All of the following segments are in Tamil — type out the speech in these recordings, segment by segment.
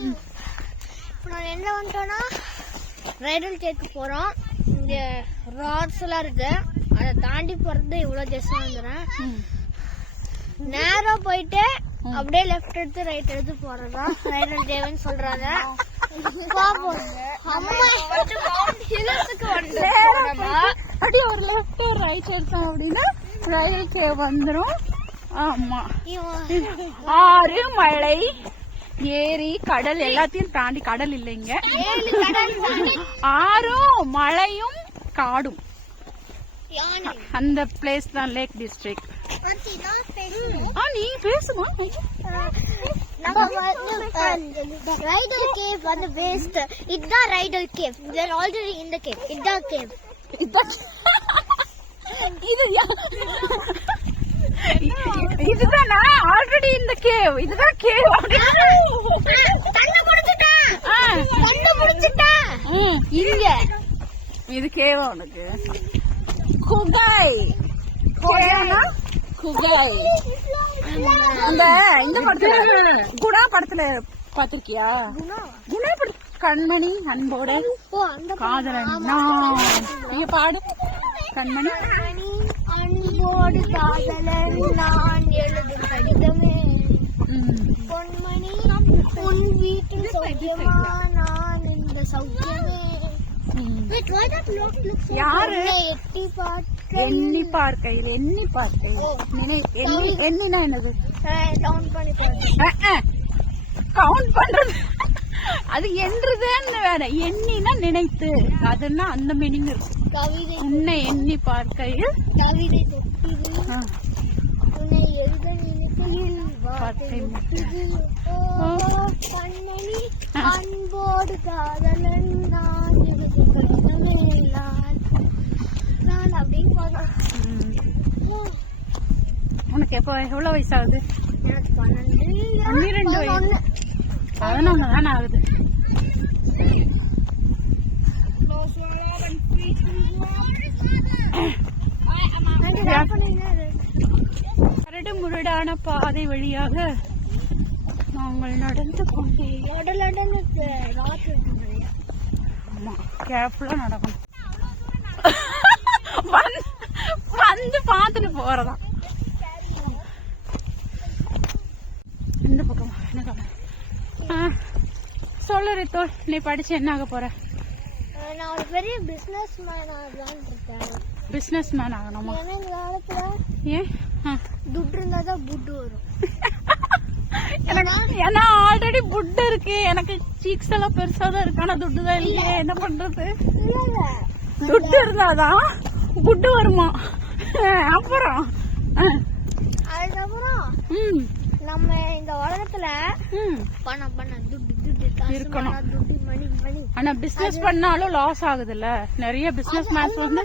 இப்போ நான் என்ன வந்துட்டோம்னா ரைடல் கேக்கு போகிறோம் இங்கே ராட்ஸ் எல்லாம் இருக்கு. அதை தாண்டி போகிறது இவ்வளோ ஜஸ்ட் வந்துடுறேன். நேரா போயிட்டு அப்படியே லெஃப்ட் எடுத்து ரைட் எடுத்து போறதா? ரைடல் டேவன் சொல்றாங்க. பாப்போம். அம்மா ஹில்ஸுக்கு வந்து போறோமா அப்படி ஒரு லெஃப்ட் ஒரு ரைட் எடுத்தோம் அப்படின்னா ரயில் கே வந்துரும். ஆமா. ஆறு மலை. ஏரி கடல் எல்லாத்தையும் தாண்டி கடல் இல்லைங்க. ஆறும் மலையும் காடும். அந்த பிளேஸ் தான் லேக் டிஸ்ட்ரிக்ட் ஆ நீ பேசுமா? ரைடல் கேவ் வந்து வேஸ்ட் இதுதான் ரைடல் cave. There already in the cave இதுதான் கேவ். இதான் இது யா- இதுதானா ஆல்ரெடி இந்த கேவ். இதுதான் கேவ் இங்க இது கேவா உனக்கு. குகாய் கேவனா குகாய் அந்த இந்த படத்துல குணா படத்துல பாத்திருக்கியா குணா. படம் கண்மணி அன்போட காதலன். நீங்க பாடு. கண்மணி மணி அன்போடு காதலன். நான் எழுதும் கடிதமே உன் வீட்டில் சௌக்கியமா நான் இந்த சௌக்கியமே யாரு? எட்டி பார்க்க எண்ணி பார்க்கையில் எண்ணி பார்க்கையில் நினை எண்ணி எண்ணினா என்னது? டவுன் பண்ணி கவுண்ட் பண்றது. அது என்றுதான் வேற. எண்ணினா நினைத்து. அதுன்னா அந்த மீனிங் இருக்கு. உன்னை எண்ணி பார்க்கையில். கவிதை உன்னை எழுத அன்போடு காதலன் நான் எழுதும் கடிதமே நான் அப்படின்னு பார்த்தேன் ம். உனக்கு எப்போ எவ்வளவு வயசாகுது எனக்கு பன்னெண்டு பன்னிரெண்டு வயசு. பதினொன்று தானே ஆகுது ஆண்டி, rap கரடு முரடான பாதை வழியாக நாங்கள் நடந்து கொண்டே. லட ஆமா கேர்ஃபுல்லா நடக்கணும். வந்து பார்த்துட்டு போறதா? இந்த பக்கம் என்ன சொல்லு ரித்தோ நீ படிச்சு என்ன ஆக போற? நான் ஒரு பெரிய பிசினஸ் மேன் ஆகலான்னு இருக்கேன். பிசினஸ் மேன் ஆகணுமா ஏன். துட்டு இருந்தா தான் புட்டு வரும். எனக்கு ஏன்னா ஆல்ரெடி புட்டு இருக்கு. எனக்கு சீக்ஸ் எல்லாம் பெருசா தான் இருக்கு. ஆனா துட்டு தான் இல்லையே. என்ன பண்றது? துட்டு இருந்தாதான் புட்டு வருமா? அப்புறம். அதுக்கப்புறம் நம்ம இந்த உலகத்துல ம். பணம் பணம் துட்டு துட்டு இருக்கணும். ஆனா பிசினஸ் பண்ணாலும் லாஸ் ஆகுதுல்ல. நிறைய பிசினஸ் மேன்ஸ் வந்து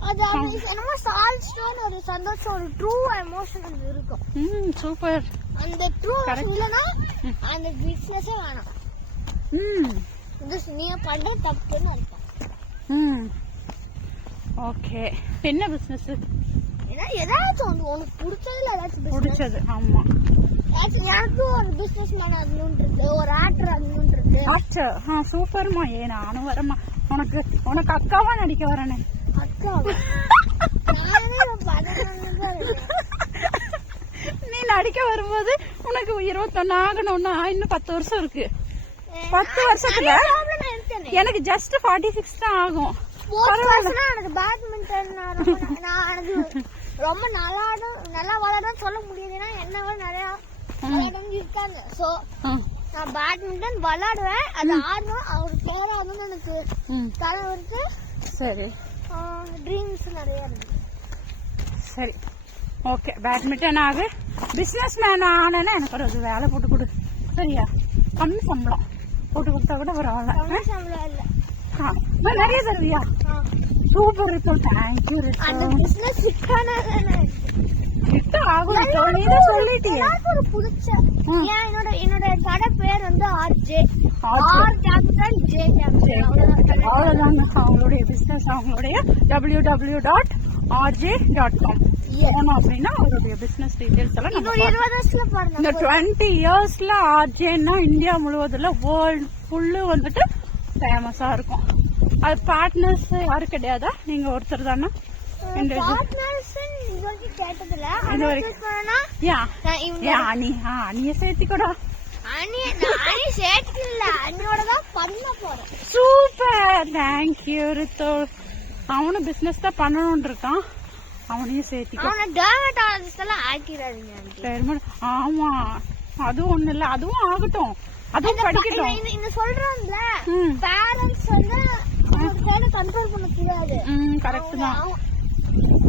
அது அது என்னமோ சால்ஸ்டான ஒரு சந்தோஷம் ஒரு ட்ரூ எமோஷன் இருக்கும். ம் சூப்பர் அந்த ட்ரூ. இல்லைன்னா. அந்த பிசினஸே வேணாம். ம். இது நீ பண்ற தப்புன்னு அர்த்தம். ம். ஓகே. என்ன பிசினஸ் ஏன்னா ஏதாச்சும் ஒன்று உனக்கு பிடிச்சதுல ஏதாச்சும் பிடிச்சது ஆமா. எனக்கும் ஒரு பிசினஸ் மேன் ஆகணும்னு இருக்கு ஒரு ஆக்டர் ஆகணும்னு இருக்கு. ஆச்சா ஆ சூப்பர்மா ஏ நானும் வரமா உனக்கு உனக்கு அக்காவா நடிக்க வரேனே. நீ நடிக்க வரும்போது உனக்கு இருபத்தொன்னு ஆகணும்னா இன்னும் பத்து வருஷம் இருக்கு. பத்து வருஷத்துல. எனக்கு ஜஸ்ட் ஃபார்ட்டி சிக்ஸ் தான் ஆகும். ரொம்ப நான் எனக்கு ரொம்ப நல்லா நல்லா விளையாடும் சொல்ல முடியாது. ஏன்னா என்ன நிறைய இருக்காங்க. நான் பேட்மிண்டன் விளையாடுவேன். அது ஆடணும். அவர் பேர் ஆகணும்னு எனக்கு கனவு இருக்கு சரி. ட்ரீம்ஸ் நிறைய இருக்கு. சரி. ஓகே பேட்மிண்டன் ஆகு. பிசினஸ் மேன் ஆனேன்னா எனக்கு ஒரு வேலை போட்டு கொடு. சரியா? கம்மி சம்பளம். போட்டு கொடுத்தா கூட பரவாயில்ல சம்பளம் இல்ல. நிறைய தருவியா. சூப்பர் இருக்கும் தேங்க்யூ அந்த இருக்கும் பிசினஸ் சிக்கான கிட்ட ஆகும் ரித்து. நீ எல்லாருக்கும் ஒரு பிடிச்ச. ஏன் என்னோட RJ. RJ. R capital J capital அவ்வளவுதாங்க அவங்களுடைய பிசினஸ் அவங்களுடைய W W dot RJ dot com போனோம் அப்படின்னா அவருடைய பிசினஸ் டீடைல்ஸ் எல்லாம் இந்த டுவெண்ட்டி இயர்ஸ்ல ஆர்ஜேன்னா இந்தியா முழுவதுல வேர்ல்ட் ஃபுல்லு வந்துட்டு ஃபேமஸா இருக்கும். அது பார்ட்னர்ஸ் யாரும் கிடையாதா? நீங்க ஒருத்தர் தானா? சேர்த்திக்கூடா. அணி நானே சேர்த்து இல்ல அண்ணியோட தான் பண்ண போறேன். Super thank you Ritho. அவனும் பிசினஸ் தான் பண்ணணும்னு இருக்கான். அவனையும் சேர்த்திக்கோ. அவனை டர்மட்டாலஜிஸ்ட் எல்லாம் ஆக்கிடாதீங்க ஆண்டி பெருமாள் ஆமா. அதுவும் ஒண்ணு இல்ல. அதுவும் ஆகட்டும். அதுவும் படிக்கட்டும். இந்த சொல்றான்ல ம். பேரண்ட்ஸ் வந்து அவங்க கண்ட்ரோல் பண்ண கூடாது. ம் கரெக்ட் தான்.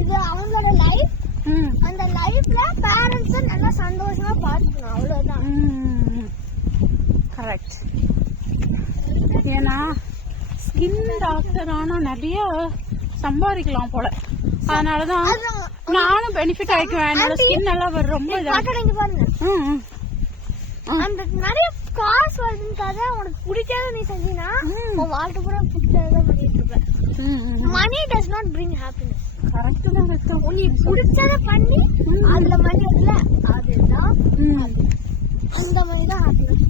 இது அவங்களோட லைஃப் ம். அந்த லைஃப்ல பேரண்ட்ஸ் நல்லா சந்தோஷமா பார்த்துக்கணும். அவ்வளவுதான். கரெக்ட் ஏன்னா ஸ்கின் டாக்டர் ஆனா நிறைய சம்பாதிக்கலாம் போல அதனாலதான் அது நானும் பெனிஃபிட் ஆயிக்குவேன் என்னோட ஸ்கின் எல்லாம் வரும் ரொம்ப இதா பாக்கட இங்க பாருங்க ம், ம். ம். அந்த நிறைய காசு வருதுக்காக உனக்கு பிடிக்காத நீ செஞ்சீனா ம். உன் வாழ்க்கை கூட பிடிச்சதான் பண்ணிட்டு இருப்ப. Money does not bring happiness correct தான் ரத்தம். நீ பிடிச்சத பண்ணி. அதுல மணி இருக்குல்ல அதுதான். அந்த மணி தான் happiness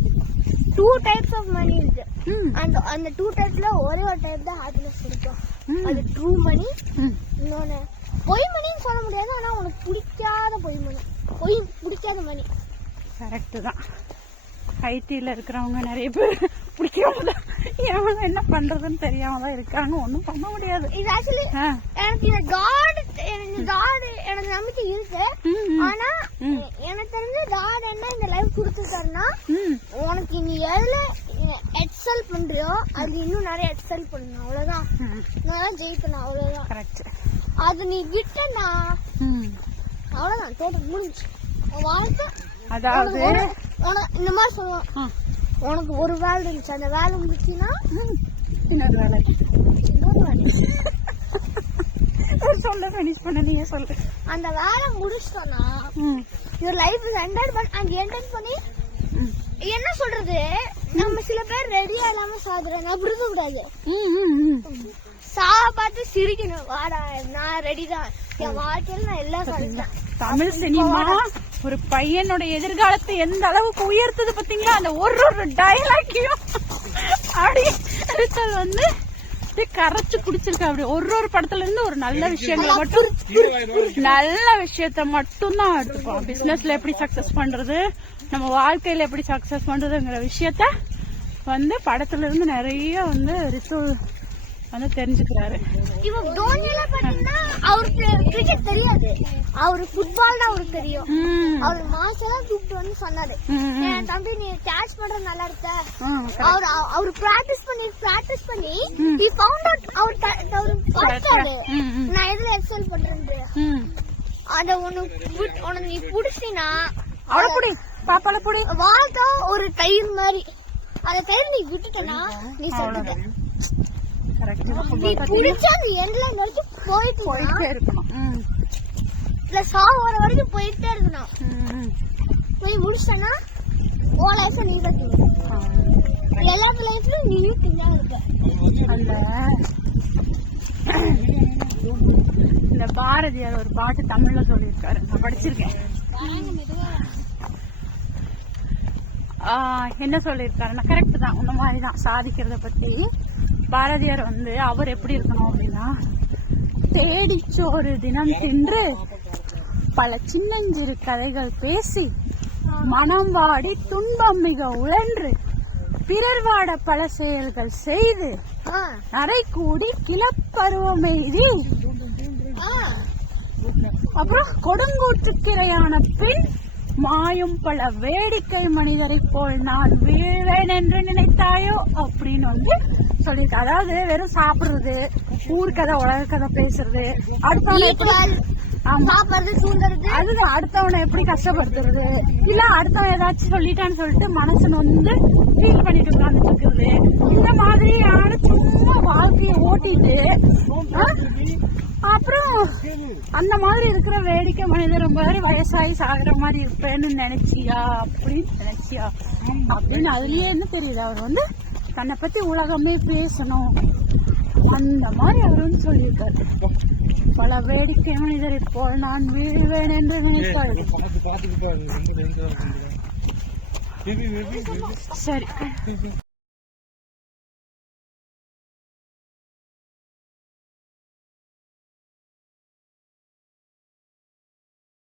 two types of money இருக்கு. அந்த அந்த டூ டைப்ஸ்ல ஒரே ஒரு டைப் தான் ஹாப்பினஸ் இருக்கும் ம். அது ட்ரூ மணி ம். இன்னொன்னு பொய் மணின்னு சொல்ல முடியாது ஆனா உனக்கு பிடிக்காத பொய் மணி பொய் பிடிக்காத மணி கரெக்ட் தான் ஐடில இருக்கிறவங்க நிறைய பேர் பிடிக்காம எவன் என்ன பண்றதுன்னு தெரியாம தான் இருக்காங்க ஒன்றும் பண்ண முடியாது இது ஆக்சுவலி. எனக்கு இந்த காட் எனக்கு காட் எனக்கு நம்பிக்கை இருக்கு. ஆனா காட் என்ன இந்த லைஃப் கொடுத்துருக்காருன்னா ம். உனக்கு நீ எதுல எக்ஸல் பண்றியோ அது இன்னும் நிறைய எக்ஸல் பண்ணணும். அவ்வளவுதான். நான் ஜெயிக்கணும் அவ்வளவுதான். கரெக்ட் அது நீ விட்டனா. அவ்வளவுதான். டோட்டல் முடிஞ்சு. வாழ்க்கை அதாவது இந்த மாதிரி சொல்லுவான் ஆ. உனக்கு ஒரு வேலை இருந்துச்சு. அந்த வேலை முடிச்சுன்னா. இன்னொரு வேலை. இன்னொரு வேலை. ஒரு சொல்ல ஃபினிஷ் பண்ண நீயே சொல்லு. அந்த வேலை முடிச்சிட்டோன்னா ம். Your life is enter but அந்த என்டர் பண்ணி. என்ன சொல்றது? நம்ம சில பேர் ரெடியா இல்லாம சாகுறாங்க அப்படி இருக்க கூடாது. சாவ பார்த்து சிரிக்கணும். வாடா நான் ரெடி தான். என் வாழ்க்கையில நான் எல்லாம் சாதிச்சேன் தமிழ் சினிமா ஒரு பையனோட எதிர்காலத்தை எந்த அளவுக்கு உயர்த்தது பாத்தீங்களா அந்த ஒரு ஒரு டைலாக்கையும் அப்படி வந்து அப்படியே கரைச்சு குடிச்சிருக்கா அப்படி. ஒரு ஒரு படத்துல இருந்து ஒரு நல்ல விஷயங்களை மட்டும் நல்ல விஷயத்த மட்டும் தான் எடுத்துப்போம். பிசினஸ்ல எப்படி சக்சஸ் பண்றது? நம்ம வாழ்க்கையில எப்படி சக்சஸ் பண்றதுங்கிற விஷயத்த வந்து படத்துல இருந்து நிறைய வந்து ரித்து வந்து தெரிஞ்சுக்கிறாரு. இவ தோனி எல்லாம் பாத்தீங்கன்னா அவருக்கு கிரிக்கெட் தெரியாது. அவரு ஃபுட்பால் தான் அவருக்கு தெரியும். அவர் மாசெல்லாம் கூப்பிட்டு வந்து சொன்னாரு. என் தம்பி நீ கேட்ச் பண்ற நல்லா இருக்க? அவர் அவர் பிராக்டிஸ் பண்ணி பிராக்டிஸ் பண்ணி he found out அவர் அவர். நான் எதுல எக்ஸல் பண்றேன். அத புடி- உனக்கு நீ புடிச்சினா அவளை புடி பாப்பால புடி. வாழ்க்கை ஒரு தயிர் மாதிரி. அந்த தயிர் நீ விட்டுட்டனா நீ செத்துட்ட நீ நீ போயிட்டு இருக்கணும். இல்ல சாவு வர வரைக்கும் போயிட்டே இருக்கணும். போய் முடிச்சிட்டனா ஓ லைஃப் நீ. எல்லாத்து லைஃப்லயும் நீயும் பின்னா இருக்க. இந்த பாரதியார் ஒரு பாட்டு தமிழ்ல சொல்லியிருக்காரு. நான் படிச்சிருக்கேன். என்ன சொல்லியிருக்காருன்னா கரெக்ட் தான். இந்த மாதிரி தான் சாதிக்கிறத பத்தி பாரதியார் வந்து அவர் எப்படி இருக்கணும்? அப்படின்னா தேடிச்சோறு தினம் தின்று பல சின்னஞ்சிறு கதைகள் பேசி மனம் வாடி துன்பம் மிக உழன்று பிறர் வாட பல செயல்கள் செய்து நரை கூடி கிளப்பருவம் எய்தி. அப்புறம் கொடுங்கூற்றுக்கிரையான பின் மாயும் பல வேடிக்கை மனிதரைப் போல் நான் வீழ்வேன் என்று நினைத்தாயோ? அப்படின்னு வந்து சொல்லிட்டு அதாவது வெறும் சாப்பிடுறது ஊர்க்கதை உலக கதை பேசுறது அடுத்தவனை அதுதான் அடுத்தவனை எப்படி கஷ்டப்படுத்துறது? இல்ல அடுத்தவன் ஏதாச்சும் சொல்லிட்டான்னு சொல்லிட்டு மனசு வந்து ஃபீல் பண்ணிட்டு உட்கார்ந்துட்டு இருக்கிறது. இந்த மாதிரியான சும்மா வாழ்க்கைய ஓட்டிட்டு அப்புறம் அந்த மாதிரி இருக்கிற வேடிக்கை மனிதர் ரொம்ப வயசாகி சாகுற மாதிரி இருப்பேன்னு நினைச்சியா? அப்படின்னு நினைச்சியா? அப்படின்னு அதுலயே என்ன தெரியுது அவர் வந்து தன்னை பத்தி உலகமே பேசணும். அந்த மாதிரி அவர் வந்து சொல்லியிருக்காரு பல வேடிக்கை மனிதரை போல் நான் வீழ்வேன் என்று பேபி சரி.